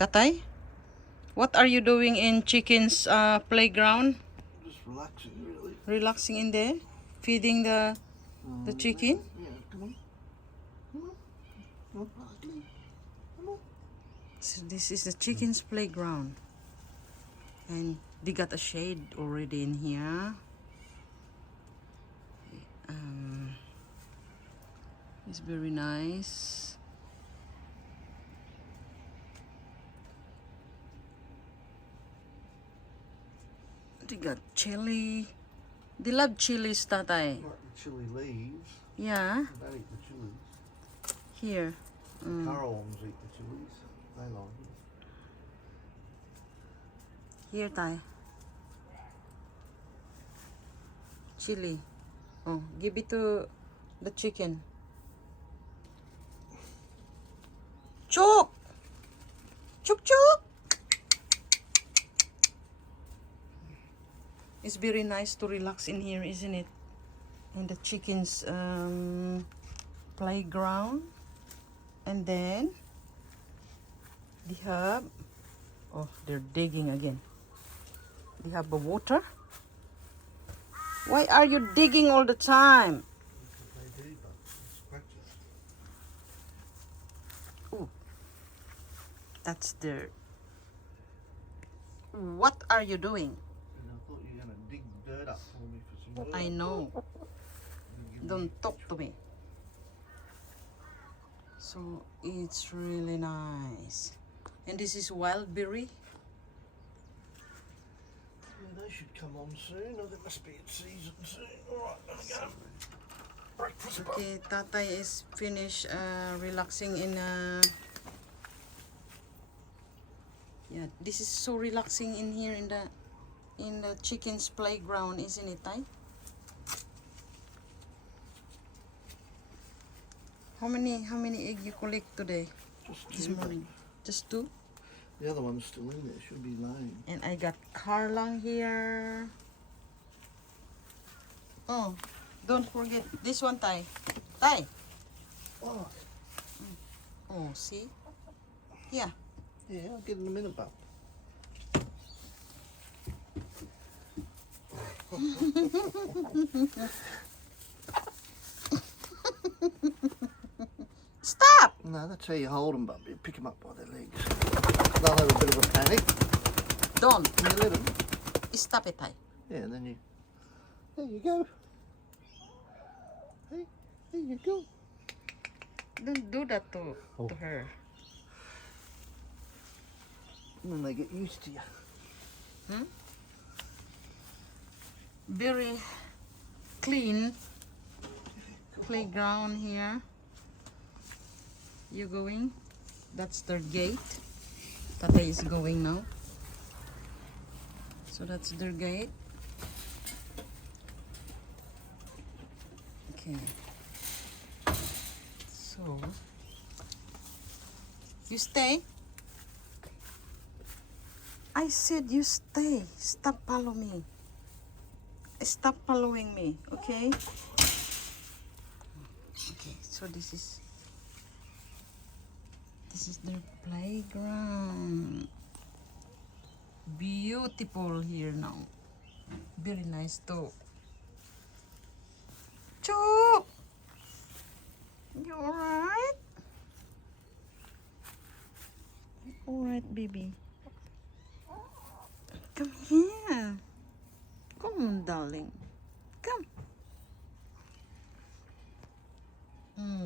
Tatay, what are you doing in chicken's playground? Just relaxing, really. Relaxing in there? Feeding the chicken? Yeah, come on. Come on. Come on, Barkley. Come on. So this is the chicken's playground. And they got a shade already in here. It's very nice. They got chili. They love chilies, Tatay. Like the chili leaves. Yeah, They don't eat the chilies. here. The Currawongs eat the chilies. They like it. Here, Tay. Chili. Oh, give it to the chicken. Chok! Chok chok! It's very nice to relax in here, isn't it? In the chicken's playground. And then they have, oh, they're digging again. They have the water. Why are you digging all the time? They do, but scratch it. Ooh, that's dirt. What are you doing? And I thought you were going to dig dirt up for me for some dirt. I know. And give Don't me- talk to me. So it's really nice. And this is wild berry. Yeah, they should come on soon. Oh, there must be in season soon. Alright, let me go. Breakfast. Okay, Tatay is finished relaxing in yeah, this is so relaxing in here in the chicken's playground, isn't it, Tay? How many egg you collect today? Just This two. morning? Just 2? The other one's still in there. Should be laying. And I got Carlang here. Oh, don't forget this one, Tay. Tay. Oh, Oh, see? Yeah. yeah, I'll get in a minute, bub. Stop! No, that's how you hold them, bub. You pick them up by their legs. They'll have a bit of a panic. Don't. And you let them. Stop it, Tay. Yeah, and then you... There you go. Hey, there you go. Don't do that to her. And then they get used to you. Hmm? Very clean playground here. You going? That's their gate. Tatay is going now. So that's their gate. Okay. So you stay. I said you stay. Stop following me. Stop following me, okay? Okay, so this is their playground. Beautiful here now. Very nice too. Choo! You alright? Alright, baby. Come here. Come on, darling. Come.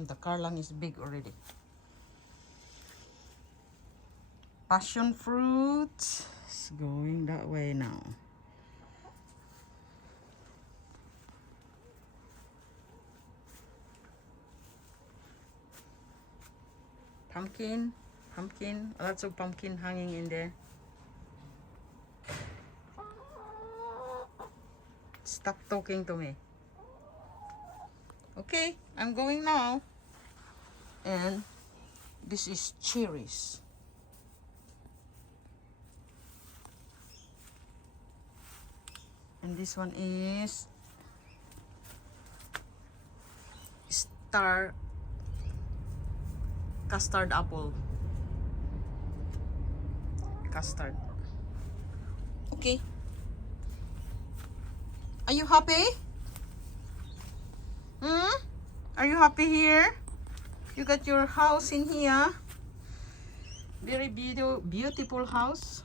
The Carlang is big already. Passion fruit is going that way now. Pumpkin, lots of pumpkin hanging in there. Stop talking to me. Okay, I'm going now. And this is cherries. And this one is custard apple. custard. Okay. Are you happy? Hmm? Are you happy here? You got your house in here. Very beautiful house.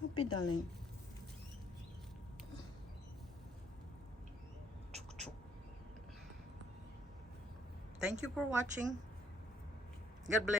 Happy, darling. Thank you for watching. God bless.